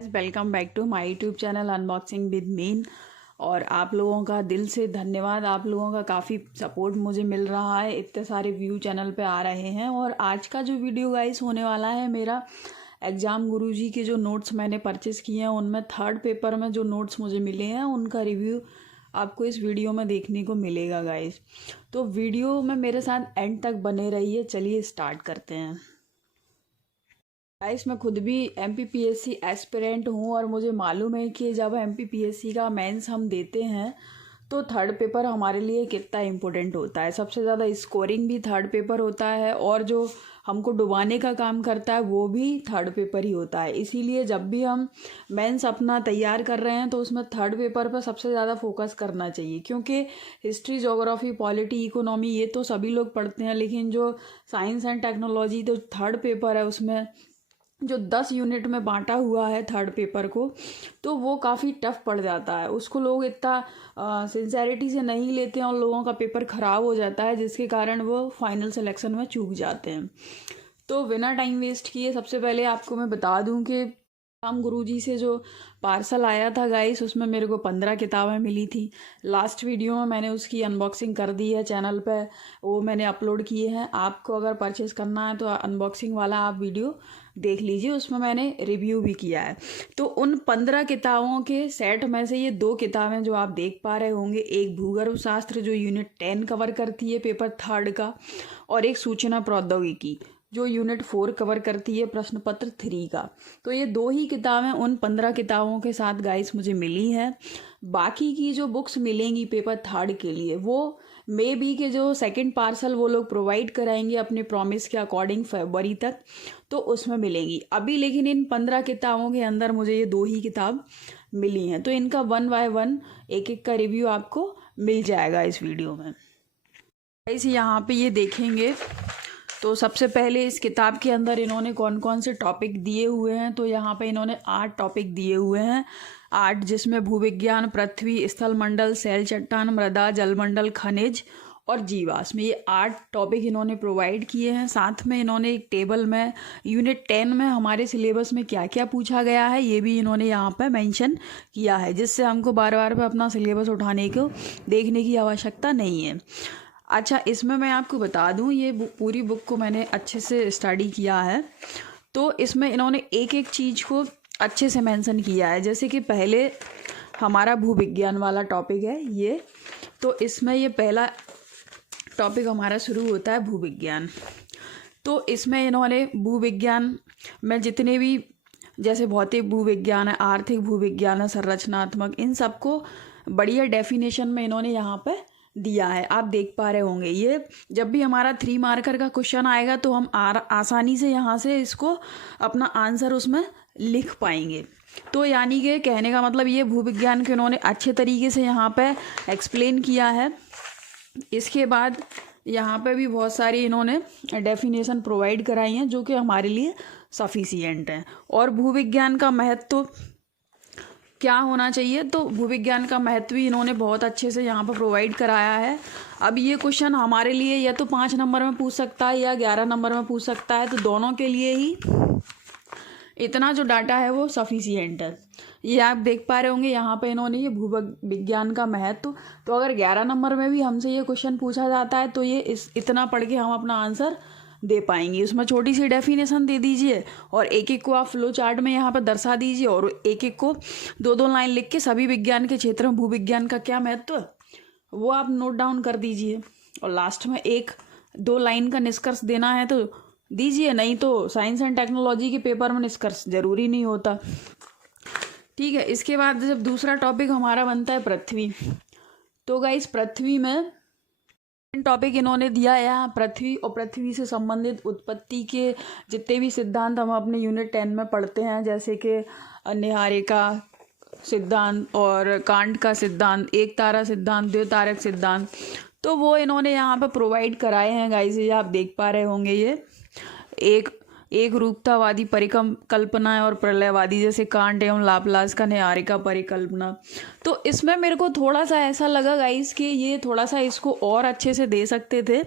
Welcome back to my YouTube channel unboxing with Meen. और आप लोगों का दिल से धन्यवाद। आप लोगों का काफ़ी सपोर्ट मुझे मिल रहा है, इतने सारे व्यू चैनल पे आ रहे हैं। और आज का जो वीडियो गाइस होने वाला है, मेरा एग्ज़ाम गुरुजी के जो नोट्स मैंने परचेज़ किए हैं उनमें थर्ड पेपर में जो नोट्स मुझे मिले हैं उनका रिव्यू आपको इस वीडियो में देखने को मिलेगा गाइस। तो वीडियो में मेरे साथ एंड तक बने रहिए। चलिए स्टार्ट करते हैं। गाइस मैं खुद भी एमपीपीएससी एस्पिरेंट हूँ और मुझे मालूम है कि जब एमपीपीएससी का मेंस हम देते हैं तो थर्ड पेपर हमारे लिए कितना इम्पोर्टेंट होता है। सबसे ज़्यादा स्कोरिंग भी थर्ड पेपर होता है और जो हमको डुबाने का काम करता है वो भी थर्ड पेपर ही होता है। इसीलिए जब भी हम मेंस अपना तैयार कर रहे हैं तो उसमें थर्ड पेपर पर सबसे ज़्यादा फोकस करना चाहिए, क्योंकि हिस्ट्री, ज्योग्राफी, पॉलिटी, इकोनॉमी ये तो सभी लोग पढ़ते हैं, लेकिन जो साइंस एंड टेक्नोलॉजी तो थर्ड पेपर है उसमें जो 10 यूनिट में बांटा हुआ है थर्ड पेपर को, तो वो काफ़ी टफ पड़ जाता है। उसको लोग इतना सिंसेरिटी से नहीं लेते हैं और लोगों का पेपर ख़राब हो जाता है, जिसके कारण वो फाइनल सिलेक्शन में चूक जाते हैं। तो बिना टाइम वेस्ट किए सबसे पहले आपको मैं बता दूं कि राम गुरुजी से जो पार्सल आया था गाइस, उसमें मेरे को 15 किताबें मिली थी। लास्ट वीडियो में मैंने उसकी अनबॉक्सिंग कर दी है चैनल पे, वो मैंने अपलोड किए हैं। आपको अगर परचेज़ करना है तो अनबॉक्सिंग वाला आप वीडियो देख लीजिए, उसमें मैंने रिव्यू भी किया है। तो उन 15 किताबों के सेट में से ये 2 किताबें जो आप देख पा रहे होंगे, एक भूगर्भ शास्त्र जो यूनिट 10 कवर करती है पेपर थर्ड का, और एक सूचना प्रौद्योगिकी जो यूनिट 4 कवर करती है प्रश्न पत्र 3 का। तो ये 2 ही किताबें उन 15 किताबों के साथ गाइस मुझे मिली है। बाकी की जो बुक्स मिलेंगी पेपर थर्ड के लिए वो मे बी के जो सेकंड पार्सल वो लोग प्रोवाइड कराएंगे अपने प्रॉमिस के अकॉर्डिंग फरवरी तक, तो उसमें मिलेंगी अभी। लेकिन इन 15 किताबों के अंदर मुझे ये 2 ही किताब मिली हैं, तो इनका 1 बाय 1 एक एक का रिव्यू आपको मिल जाएगा इस वीडियो में। गाइस यहाँ पे ये देखेंगे तो सबसे पहले इस किताब के अंदर इन्होंने कौन कौन से टॉपिक दिए हुए हैं। तो यहाँ पे इन्होंने 8 टॉपिक दिए हुए हैं, 8, जिसमें भूविज्ञान, पृथ्वी, स्थल मंडल, शैल चट्टान, मृदा, जलमंडल, खनिज और जीवाश्म, ये 8 टॉपिक इन्होंने प्रोवाइड किए हैं। साथ में इन्होंने एक टेबल में यूनिट 10 में हमारे सिलेबस में क्या क्या पूछा गया है ये भी इन्होंने यहाँ पर मेंशन किया है, जिससे हमको बार बार पे अपना सिलेबस उठाने को देखने की आवश्यकता नहीं है। अच्छा, इसमें मैं आपको बता दूं, ये पूरी बुक को मैंने अच्छे से स्टडी किया है, तो इसमें इन्होंने एक एक चीज़ को अच्छे से मेंशन किया है। जैसे कि पहले हमारा भूविज्ञान वाला टॉपिक है ये, तो इसमें ये पहला टॉपिक हमारा शुरू होता है भूविज्ञान। तो इसमें इन्होंने भूविज्ञान में जितने भी, जैसे भौतिक भूविज्ञान है, आर्थिक भूविज्ञान है, संरचनात्मक, इन सबको बढ़िया डेफिनेशन में इन्होंने यहाँ पे दिया है। आप देख पा रहे होंगे, ये जब भी हमारा 3 मार्कर का क्वेश्चन आएगा तो हम आसानी से यहाँ से इसको अपना आंसर उसमें लिख पाएंगे। तो यानी कि कहने का मतलब ये भूविज्ञान को इन्होंने अच्छे तरीके से यहाँ पे एक्सप्लेन किया है। इसके बाद यहाँ पे भी बहुत सारी इन्होंने डेफिनेशन प्रोवाइड कराई हैं जो कि हमारे लिए सफिशिएंट हैं। और भूविज्ञान का महत्व क्या होना चाहिए, तो भूविज्ञान का महत्व भी इन्होंने बहुत अच्छे से यहाँ पर प्रोवाइड कराया है। अब ये क्वेश्चन हमारे लिए या तो 5 नंबर में पूछ सकता है या 11 नंबर में पूछ सकता है, तो दोनों के लिए ही इतना जो डाटा है वो सफिशिएंट है। ये आप देख पा रहे होंगे यहाँ पे इन्होंने ये भूविज्ञान का महत्व, तो अगर 11 नंबर में भी हमसे ये क्वेश्चन पूछा जाता है तो ये इतना पढ़ के हम अपना आंसर दे पाएंगे। उसमें छोटी सी डेफिनेशन दे दीजिए और एक एक को आप फ्लो चार्ट में यहाँ पर दर्शा दीजिए और एक एक को 2-2 लाइन लिख के सभी विज्ञान के क्षेत्र में भूविज्ञान का क्या महत्व है वो आप नोट डाउन कर दीजिए, और लास्ट में 1-2 लाइन का निष्कर्ष देना है तो दीजिए, नहीं तो साइंस एंड टेक्नोलॉजी के पेपर में निष्कर्ष जरूरी नहीं होता। ठीक है, इसके बाद जब दूसरा टॉपिक हमारा बनता है पृथ्वी, तो गाइस पृथ्वी में टॉपिक इन्होंने दिया है यहाँ पृथ्वी और पृथ्वी से संबंधित उत्पत्ति के जितने भी सिद्धांत हम अपने यूनिट 10 में पढ़ते हैं, जैसे कि निहारिका सिद्धांत और कांट का सिद्धांत, एक तारा सिद्धांत, द्वितारक सिद्धांत, तो वो इन्होंने यहाँ पे प्रोवाइड कराए हैं गाइस। ये आप देख पा रहे होंगे, ये एक एक रूपतावादी परिकल्पना और प्रलयवादी, जैसे कांट एवं लाप्लास का न्यायिका परिकल्पना। तो इसमें मेरे को थोड़ा सा ऐसा लगा गाइस कि ये थोड़ा सा इसको और अच्छे से दे सकते थे।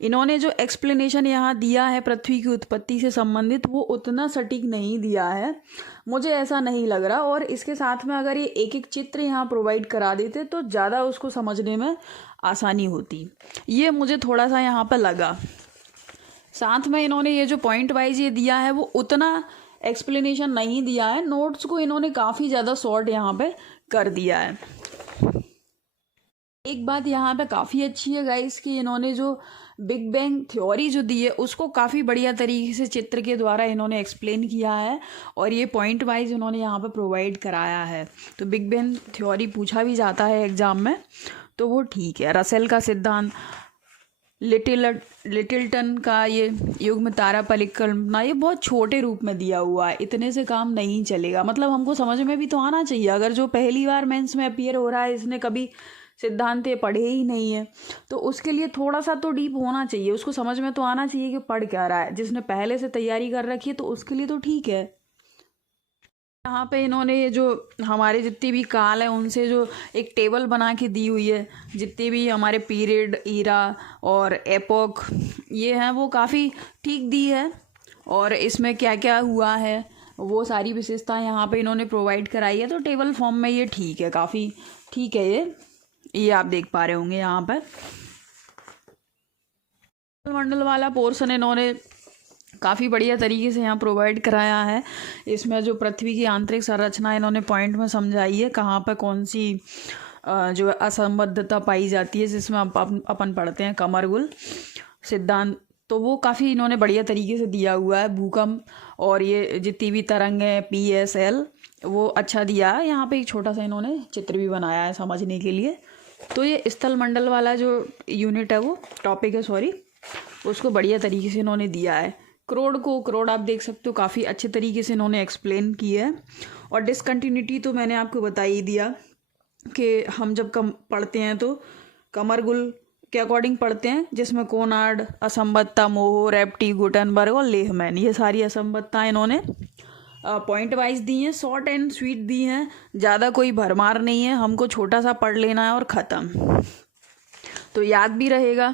इन्होंने जो एक्सप्लेनेशन यहाँ दिया है पृथ्वी की उत्पत्ति से संबंधित, वो उतना सटीक नहीं दिया है, मुझे ऐसा नहीं लग रहा। और इसके साथ में अगर ये एक एक चित्र यहाँ प्रोवाइड करा देते तो ज़्यादा उसको समझने में आसानी होती, ये मुझे थोड़ा सा यहाँ पर लगा। साथ में इन्होंने ये जो पॉइंट वाइज ये दिया है वो उतना एक्सप्लेनेशन नहीं दिया है, नोट्स को इन्होंने काफ़ी ज़्यादा शॉर्ट यहाँ पे कर दिया है। एक बात यहाँ पे काफ़ी अच्छी है गाइस कि इन्होंने जो बिग बैंग थ्योरी जो दी है उसको काफ़ी बढ़िया तरीके से चित्र के द्वारा इन्होंने एक्सप्लेन किया है, और ये पॉइंट वाइज इन्होंने यहाँ पे प्रोवाइड कराया है। तो बिग बैंग थ्योरी पूछा भी जाता है एग्ज़ाम में, तो वो ठीक है। रसेल का सिद्धांत, लिटिलटन का ये युग्म तारा परिकल्पना, ये बहुत छोटे रूप में दिया हुआ है, इतने से काम नहीं चलेगा। मतलब हमको समझ में भी तो आना चाहिए। अगर जो पहली बार मेंस में अपीयर हो रहा है, इसने कभी सिद्धांत पढ़े ही नहीं है, तो उसके लिए थोड़ा सा तो डीप होना चाहिए, उसको समझ में तो आना चाहिए कि पढ़ क्या रहा है। जिसने पहले से तैयारी कर रखी है तो उसके लिए तो ठीक है। यहाँ पे इन्होंने जो हमारे जितनी भी काल है उनसे जो एक टेबल बना के दी हुई है, जितने भी हमारे पीरियड, ईरा और एपोक ये हैं, वो काफ़ी ठीक दी है। और इसमें क्या क्या हुआ है वो सारी विशेषताएं यहाँ पे इन्होंने प्रोवाइड कराई है। तो टेबल फॉर्म में ये ठीक है, काफ़ी ठीक है। ये आप देख पा रहे होंगे यहाँ पर मंडल वाला पोर्शन इन्होंने काफ़ी बढ़िया तरीके से यहाँ प्रोवाइड कराया है। इसमें जो पृथ्वी की आंतरिक संरचना इन्होंने पॉइंट में समझाई है, कहाँ पर कौन सी जो असंबद्धता पाई जाती है, जिसमें अपन पढ़ते हैं कमरगुल सिद्धांत, तो वो काफ़ी इन्होंने बढ़िया तरीके से दिया हुआ है। भूकंप और ये जितनी भी तरंग है PSL, वो अच्छा दिया है। यहाँ पे एक छोटा सा इन्होंने चित्र भी बनाया है समझने के लिए। तो ये स्थल मंडल वाला जो यूनिट है, वो टॉपिक है सॉरी, उसको बढ़िया तरीके से इन्होंने दिया है। क्रोड आप देख सकते हो, काफ़ी अच्छे तरीके से इन्होंने एक्सप्लेन की है। और डिसकंटिन्यूटी तो मैंने आपको बता ही दिया कि हम जब पढ़ते हैं तो कमरगुल के अकॉर्डिंग पढ़ते हैं, जिसमें कोनार्ड, असंबद्धता, मोहो, रेप्टी, गुटनबर्ग और लेहमैन, ये सारी असंबद्धताएं इन्होंने पॉइंट वाइज दी हैं, शॉर्ट एंड स्वीट दी हैं, ज़्यादा कोई भरमार नहीं है, हमको छोटा सा पढ़ लेना है और ख़त्म, तो याद भी रहेगा।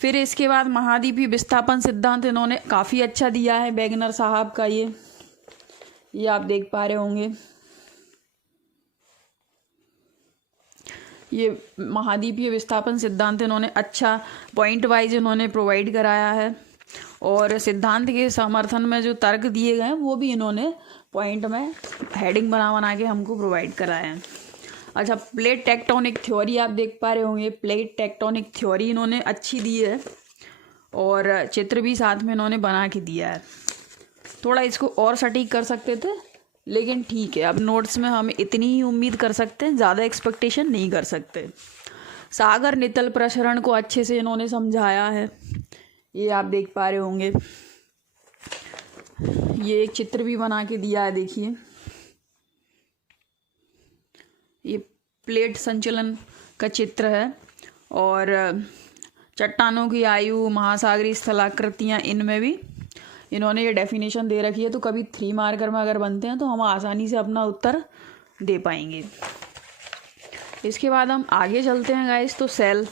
फिर इसके बाद महाद्वीपीय विस्थापन सिद्धांत इन्होंने काफ़ी अच्छा दिया है, वेगनर साहब का ये आप देख पा रहे होंगे। ये महाद्वीपीय विस्थापन सिद्धांत इन्होंने अच्छा पॉइंट वाइज इन्होंने प्रोवाइड कराया है, और सिद्धांत के समर्थन में जो तर्क दिए गए हैं वो भी इन्होंने पॉइंट में हेडिंग बना के हमको प्रोवाइड कराया है। अच्छा, प्लेट टेक्टोनिक थ्योरी आप देख पा रहे होंगे। प्लेट टेक्टोनिक थ्योरी इन्होंने अच्छी दी है, और चित्र भी साथ में इन्होंने बना के दिया है। थोड़ा इसको और सटीक कर सकते थे, लेकिन ठीक है, अब नोट्स में हम इतनी ही उम्मीद कर सकते हैं, ज़्यादा एक्सपेक्टेशन नहीं कर सकते। सागर नितल प्रसरण को अच्छे से इन्होंने समझाया है, ये आप देख पा रहे होंगे। ये एक चित्र भी बना के दिया है, देखिए, ये प्लेट संचलन का चित्र है। और चट्टानों की आयु, महासागरीय स्थलाकृतियाँ, इनमें भी इन्होंने ये डेफिनेशन दे रखी है। तो कभी 3 मार्कर में अगर बनते हैं तो हम आसानी से अपना उत्तर दे पाएंगे। इसके बाद हम आगे चलते हैं गाइस। तो सेल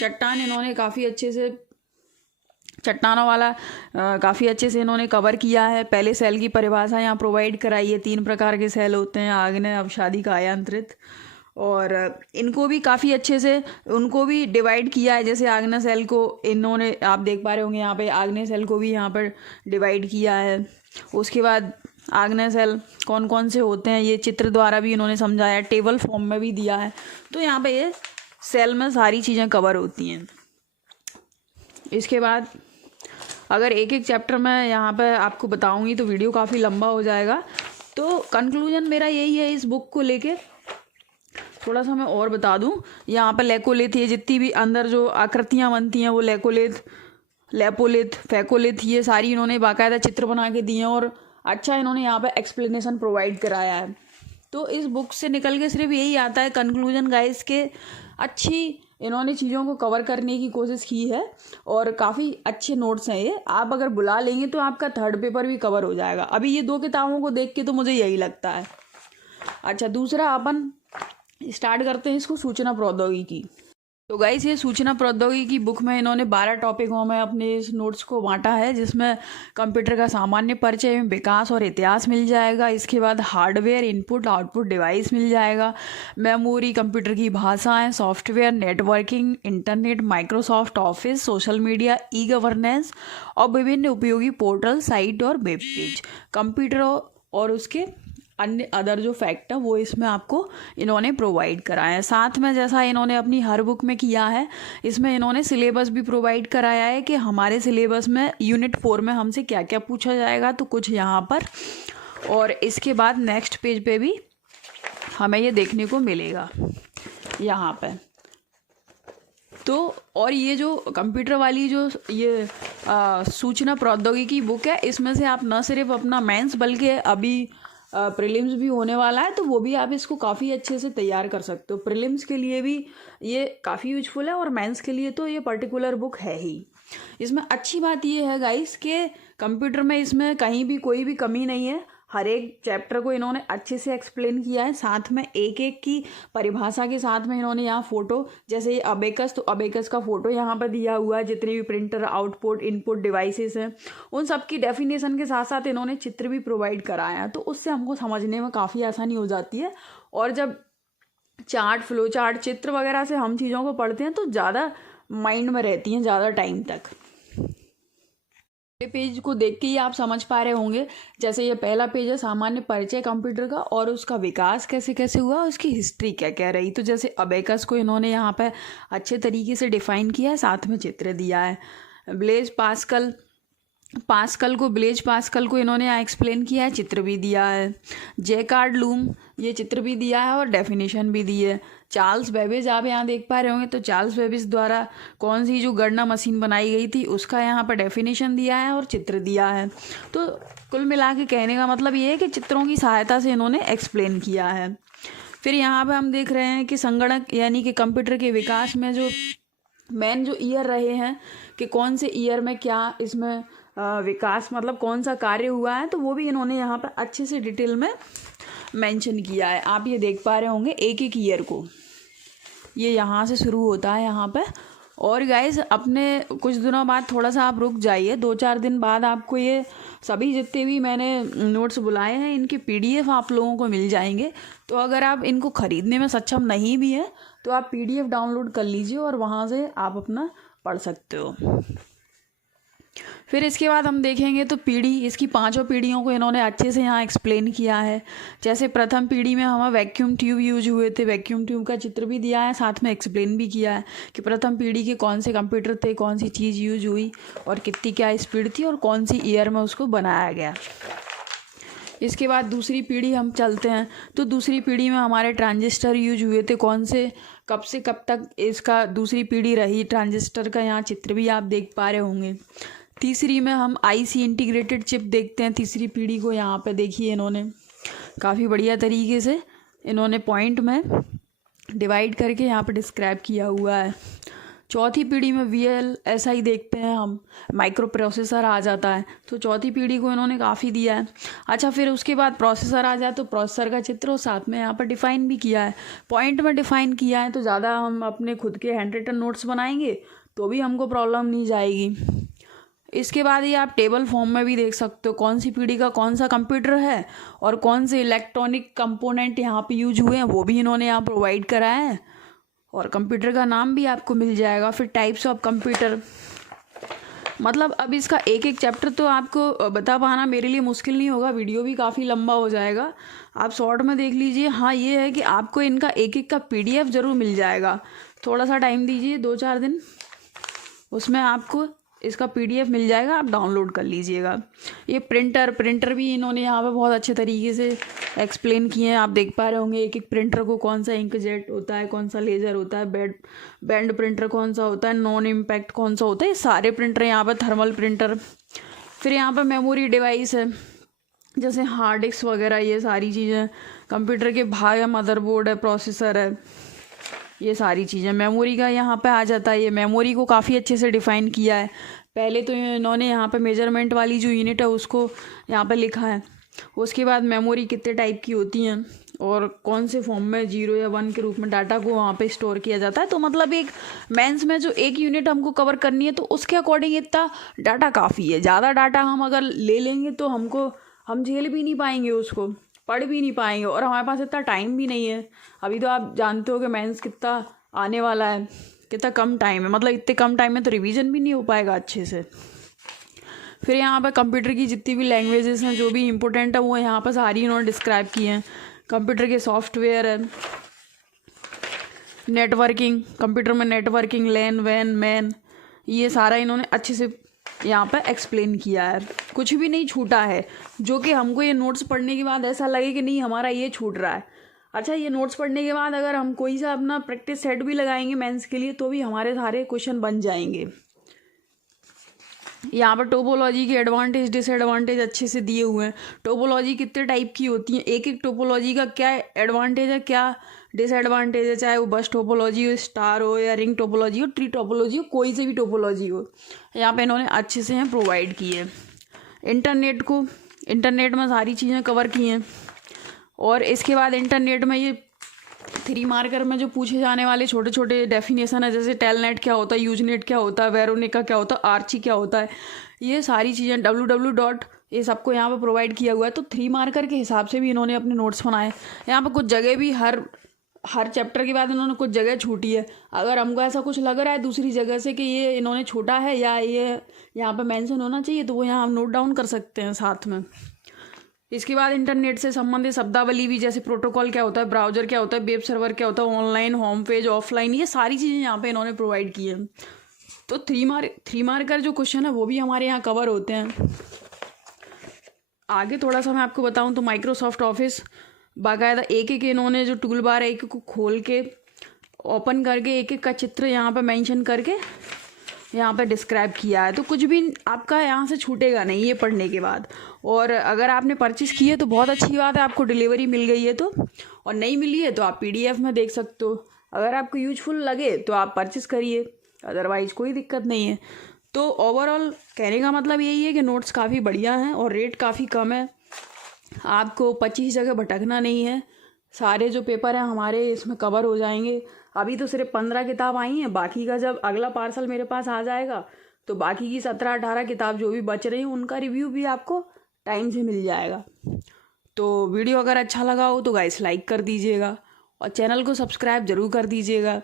चट्टान इन्होंने काफ़ी अच्छे से, चट्टानों वाला काफ़ी अच्छे से इन्होंने कवर किया है। पहले सेल की परिभाषा यहाँ प्रोवाइड कराई है। 3 प्रकार के सेल होते हैं, आग्नेय, अवसादी, कायांतरित, और इनको भी काफ़ी अच्छे से उनको भी डिवाइड किया है। जैसे आग्नेय सेल को इन्होंने, आप देख पा रहे होंगे यहाँ पे, आग्नेय सेल को भी यहाँ पर डिवाइड किया है। उसके बाद आग्नेय सेल कौन कौन से होते हैं ये चित्र द्वारा भी इन्होंने समझाया, टेबल फॉर्म में भी दिया है। तो यहाँ पे ये सेल में सारी चीज़ें कवर होती हैं। इसके बाद अगर एक एक चैप्टर मैं यहाँ पे आपको बताऊँगी तो वीडियो काफ़ी लंबा हो जाएगा। तो कंक्लूजन मेरा यही है इस बुक को लेके। थोड़ा सा मैं और बता दूं, यहाँ पर लेकोलिथ, ये जितनी भी अंदर जो आकृतियाँ बनती हैं वो लेकोलिथ, लेपोलिथ, फेकोलिथ, ये सारी इन्होंने बाकायदा चित्र बना के दिए हैं, और अच्छा इन्होंने यहाँ पे एक्सप्लेनेशन प्रोवाइड कराया है। तो इस बुक से निकल के सिर्फ यही आता है कंक्लूजन गाइस के, अच्छी इन्होंने चीज़ों को कवर करने की कोशिश की है और काफ़ी अच्छे नोट्स हैं ये। आप अगर बुला लेंगे तो आपका थर्ड पेपर भी कवर हो जाएगा। अभी ये 2 किताबों को देख के तो मुझे यही लगता है। अच्छा, दूसरा अपन स्टार्ट करते हैं इसको, सूचना प्रौद्योगिकी। तो गाइस, ये सूचना प्रौद्योगिकी की बुक में इन्होंने 12 टॉपिकों में अपने इस नोट्स को बांटा है, जिसमें कंप्यूटर का सामान्य परिचय एवं विकास और इतिहास मिल जाएगा। इसके बाद हार्डवेयर, इनपुट आउटपुट डिवाइस मिल जाएगा, मेमोरी, कंप्यूटर की भाषाएं, software, networking, internet, Microsoft office, social media, e governance और विभिन्न उपयोगी पोर्टल, साइट और वेब पेज। कंप्यूटर और उसके अन्य अदर जो फैक्ट है वो इसमें आपको इन्होंने प्रोवाइड कराया है। साथ में जैसा इन्होंने अपनी हर बुक में किया है, इसमें इन्होंने सिलेबस भी प्रोवाइड कराया है कि हमारे सिलेबस में यूनिट 4 में हमसे क्या क्या पूछा जाएगा, तो कुछ यहाँ पर और इसके बाद नेक्स्ट पेज पे भी हमें ये देखने को मिलेगा यहाँ पे। तो और ये जो कंप्यूटर वाली जो ये सूचना प्रौद्योगिकी बुक है, इसमें से आप न सिर्फ अपना मेंस बल्कि अभी प्रीलिम्स भी होने वाला है, तो वो भी आप इसको काफ़ी अच्छे से तैयार कर सकते हो। प्रीलिम्स के लिए भी ये काफ़ी यूजफुल है और मेंस के लिए तो ये पर्टिकुलर बुक है ही। इसमें अच्छी बात ये है गाइस कि कंप्यूटर में इसमें कहीं भी कोई भी कमी नहीं है। हर एक चैप्टर को इन्होंने अच्छे से एक्सप्लेन किया है, साथ में एक एक की परिभाषा के साथ में इन्होंने यहाँ फ़ोटो, जैसे ये अबेकस, तो अबेकस का फ़ोटो यहाँ पर दिया हुआ है। जितने भी प्रिंटर, आउटपुट, इनपुट डिवाइसेस हैं, उन सब की डेफिनेशन के साथ साथ इन्होंने चित्र भी प्रोवाइड कराया है, तो उससे हमको समझने में काफ़ी आसानी हो जाती है। और जब चार्ट, फ्लो चार्ट, चित्र वगैरह से हम चीज़ों को पढ़ते हैं तो ज़्यादा माइंड में रहती हैं ज़्यादा टाइम तक। ये पेज को देख के ही आप समझ पा रहे होंगे, जैसे ये पहला पेज है सामान्य परिचय कंप्यूटर का और उसका विकास कैसे कैसे हुआ, उसकी हिस्ट्री क्या क्या रही। तो जैसे अबेकस को इन्होंने यहाँ पे अच्छे तरीके से डिफाइन किया है, साथ में चित्र दिया है। ब्लेज पास्कल को ब्लेज पास्कल को इन्होंने यहाँ एक्सप्लेन किया है, चित्र भी दिया है। जैकार्ड लूम, ये चित्र भी दिया है और डेफिनेशन भी दी है। चार्ल्स बेबेज, आप यहाँ देख पा रहे होंगे, तो चार्ल्स बेबेज द्वारा कौन सी जो गणना मशीन बनाई गई थी उसका यहाँ पर डेफिनेशन दिया है और चित्र दिया है। तो कुल मिला के कहने का मतलब ये है कि चित्रों की सहायता से इन्होंने एक्सप्लेन किया है। फिर यहाँ पर हम देख रहे हैं कि संगणक यानी कि कंप्यूटर के विकास में जो मेन जो ईयर रहे हैं कि कौन से ईयर में क्या इसमें विकास मतलब कौन सा कार्य हुआ है, तो वो भी इन्होंने यहाँ पर अच्छे से डिटेल में मेंशन किया है। आप ये देख पा रहे होंगे एक एक ईयर को, ये यहाँ से शुरू होता है यहाँ पे। और गाइस, अपने कुछ दिनों बाद थोड़ा सा आप रुक जाइए, 2-4 दिन बाद आपको ये सभी जितने भी मैंने नोट्स बुलाए हैं इनके PDF आप लोगों को मिल जाएंगे। तो अगर आप इनको ख़रीदने में सक्षम नहीं भी हैं तो आप PDF डाउनलोड कर लीजिए और वहाँ से आप अपना पढ़ सकते हो। फिर इसके बाद हम देखेंगे तो पीढ़ी, इसकी 5 पीढ़ियों को इन्होंने अच्छे से यहाँ एक्सप्लेन किया है। जैसे प्रथम पीढ़ी में हमें वैक्यूम ट्यूब यूज हुए थे, वैक्यूम ट्यूब का चित्र भी दिया है, साथ में एक्सप्लेन भी किया है कि प्रथम पीढ़ी के कौन से कंप्यूटर थे, कौन सी चीज़ यूज हुई और कितनी क्या स्पीड थी और कौन सी ईयर में उसको बनाया गया। इसके बाद दूसरी पीढ़ी हम चलते हैं, तो दूसरी पीढ़ी में हमारे ट्रांजिस्टर यूज हुए थे, कौन से कब से कब तक इसका दूसरी पीढ़ी रही, ट्रांजिस्टर का यहाँ चित्र भी आप देख पा रहे होंगे। तीसरी में हम IC इंटीग्रेटेड चिप देखते हैं, तीसरी पीढ़ी को यहाँ पे देखिए इन्होंने काफ़ी बढ़िया तरीके से इन्होंने पॉइंट में डिवाइड करके यहाँ पे डिस्क्राइब किया हुआ है। चौथी पीढ़ी में VLSI देखते हैं हम, माइक्रो प्रोसेसर आ जाता है, तो चौथी पीढ़ी को इन्होंने काफ़ी दिया है। अच्छा, फिर उसके बाद प्रोसेसर आ जाए तो प्रोसेसर का चित्र और साथ में यहाँ पर डिफ़ाइन भी किया है, पॉइंट में डिफ़ाइन किया है। तो ज़्यादा हम अपने खुद के हैंड रिटन नोट्स बनाएंगे तो भी हमको प्रॉब्लम नहीं जाएगी। इसके बाद ये आप टेबल फॉर्म में भी देख सकते हो कौन सी पीढ़ी का कौन सा कंप्यूटर है और कौन से इलेक्ट्रॉनिक कंपोनेंट यहाँ पे यूज हुए हैं, वो भी इन्होंने यहाँ प्रोवाइड कराया है और कंप्यूटर का नाम भी आपको मिल जाएगा। फिर टाइप्स ऑफ कंप्यूटर, मतलब अब इसका एक एक चैप्टर तो आपको बता पाना मेरे लिए मुश्किल नहीं होगा, वीडियो भी काफ़ी लंबा हो जाएगा, आप शॉर्ट में देख लीजिए। हाँ, ये है कि आपको इनका एक एक का PDF ज़रूर मिल जाएगा, थोड़ा सा टाइम दीजिए 2-4 दिन, उसमें आपको इसका PDF मिल जाएगा, आप डाउनलोड कर लीजिएगा। ये प्रिंटर भी इन्होंने यहाँ पे बहुत अच्छे तरीके से एक्सप्लेन किए हैं, आप देख पा रहे होंगे एक एक प्रिंटर को, कौन सा इंकजेट होता है, कौन सा लेज़र होता है, बैंड प्रिंटर कौन सा होता है, नॉन इम्पैक्ट कौन सा होता है, ये सारे प्रिंटर यहाँ पर, थर्मल प्रिंटर। फिर यहाँ पर मेमोरी डिवाइस है, जैसे हार्ड डिस्क वगैरह, ये सारी चीज़ें कंप्यूटर के भाग है, मदरबोर्ड है, प्रोसेसर है। ये सारी चीज़ें। मेमोरी का यहाँ पे आ जाता है, ये मेमोरी को काफ़ी अच्छे से डिफ़ाइन किया है। पहले तो इन्होंने यहाँ पे मेजरमेंट वाली जो यूनिट है उसको यहाँ पे लिखा है। उसके बाद मेमोरी कितने टाइप की होती हैं और कौन से फॉर्म में 0 या 1 के रूप में डाटा को वहाँ पे स्टोर किया जाता है। तो मतलब एक मेंस में जो एक यूनिट हमको कवर करनी है तो उसके अकॉर्डिंग इतना डाटा काफ़ी है। ज़्यादा डाटा हम अगर ले लेंगे तो हम झेल भी नहीं पाएंगे, उसको पढ़ भी नहीं पाएंगे, और हमारे पास इतना टाइम भी नहीं है। अभी तो आप जानते हो कि मेंस कितना आने वाला है, कितना कम टाइम है, मतलब इतने कम टाइम में तो रिवीजन भी नहीं हो पाएगा अच्छे से। फिर यहाँ पर कंप्यूटर की जितनी भी लैंग्वेजेस हैं जो भी इम्पोर्टेंट है वो यहाँ पर सारी इन्होंने डिस्क्राइब की हैं। कंप्यूटर के सॉफ्टवेयर है, नेटवर्किंग, कंप्यूटर में नेटवर्किंग, लैन वैन मैन, ये सारा इन्होंने अच्छे से यहाँ पर एक्सप्लेन किया है। कुछ भी नहीं छूटा है, जो कि हमको ये नोट्स पढ़ने के बाद ऐसा लगे कि नहीं हमारा ये छूट रहा है। अच्छा, ये नोट्स पढ़ने के बाद अगर हम कोई सा अपना प्रैक्टिस सेट भी लगाएंगे मेंस के लिए तो भी हमारे सारे क्वेश्चन बन जाएंगे। यहाँ पर टोपोलॉजी के एडवांटेज डिसएडवांटेज अच्छे से दिए हुए हैं। टोपोलॉजी कितने टाइप की होती है, एक एक टोपोलॉजी का क्या एडवांटेज है, क्या डिसएडवांटेज है, चाहे वो बस टोपोलॉजी हो, स्टार हो, या रिंग टोपोलॉजी हो, ट्री टोपोलॉजी हो, कोई से भी टोपोलॉजी हो, यहाँ पे इन्होंने अच्छे से हैं प्रोवाइड की है। इंटरनेट में सारी चीज़ें कवर की हैं। और इसके बाद इंटरनेट में ये 3 मार्कर में जो पूछे जाने वाले छोटे छोटे डेफिनेशन है, जैसे टेलनेट क्या होता है, यूजनेट क्या होता है, वेरोनिका क्या होता है, आर्ची क्या होता है, ये सारी चीज़ें www. ये सबको यहाँ पे प्रोवाइड किया हुआ है। तो 3 मार्कर के हिसाब से भी इन्होंने अपने नोट्स बनाए। यहाँ पे कुछ जगह भी हर चैप्टर के बाद इन्होंने कुछ जगह छूटी है। अगर हमको ऐसा कुछ लग रहा है दूसरी जगह से कि ये इन्होंने छोटा है या ये यहाँ पर मेंशन होना चाहिए तो वो यहाँ हम नोट डाउन कर सकते हैं साथ में। इसके बाद इंटरनेट से संबंधित शब्दावली भी, जैसे प्रोटोकॉल क्या होता है, ब्राउजर क्या होता है, वेब सर्वर क्या होता है, ऑनलाइन, होम पेज, ऑफलाइन, ये सारी चीज़ें यहाँ पे इन्होंने प्रोवाइड की है। तो 3 मार्कर जो क्वेश्चन है वो भी हमारे यहाँ कवर होते हैं। आगे थोड़ा सा मैं आपको बताऊँ तो माइक्रोसॉफ्ट ऑफिस बाकायदा एक एक इन्होंने जो टूल बार है एक एक को खोल के ओपन करके एक एक का चित्र यहाँ पर मेंशन करके यहाँ पे डिस्क्राइब किया है। तो कुछ भी आपका यहाँ से छूटेगा नहीं ये पढ़ने के बाद। और अगर आपने परचेज़ की है तो बहुत अच्छी बात है, आपको डिलीवरी मिल गई है तो, और नहीं मिली है तो आप PDF में देख सकते हो। अगर आपको यूजफुल लगे तो आप परचेज़ करिए, अदरवाइज़ कोई दिक्कत नहीं है। तो ओवरऑल कहने का मतलब यही है कि नोट्स काफ़ी बढ़िया हैं और रेट काफ़ी कम है। आपको 25 जगह भटकना नहीं है, सारे जो पेपर हैं हमारे इसमें कवर हो जाएंगे। अभी तो सिर्फ 15 किताब आई हैं, बाकी का जब अगला पार्सल मेरे पास आ जाएगा तो बाकी की 17-18 किताब जो भी बच रही हैं उनका रिव्यू भी आपको टाइम से मिल जाएगा। तो वीडियो अगर अच्छा लगा हो तो गाइस लाइक कर दीजिएगा और चैनल को सब्सक्राइब ज़रूर कर दीजिएगा।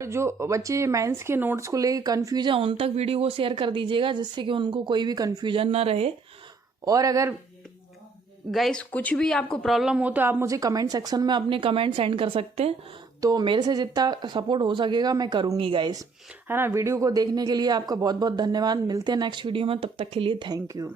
जो बच्चे मेंस के नोट्स को लेकर कन्फ्यूज हैं उन तक वीडियो को शेयर कर दीजिएगा, जिससे कि उनको कोई भी कन्फ्यूजन ना रहे। और अगर गाइस कुछ भी आपको प्रॉब्लम हो तो आप मुझे कमेंट सेक्शन में अपने कमेंट सेंड कर सकते हैं। तो मेरे से जितना सपोर्ट हो सकेगा मैं करूँगी गाइस, है ना। वीडियो को देखने के लिए आपका बहुत बहुत धन्यवाद। मिलते हैं नेक्स्ट वीडियो में, तब तक के लिए थैंक यू।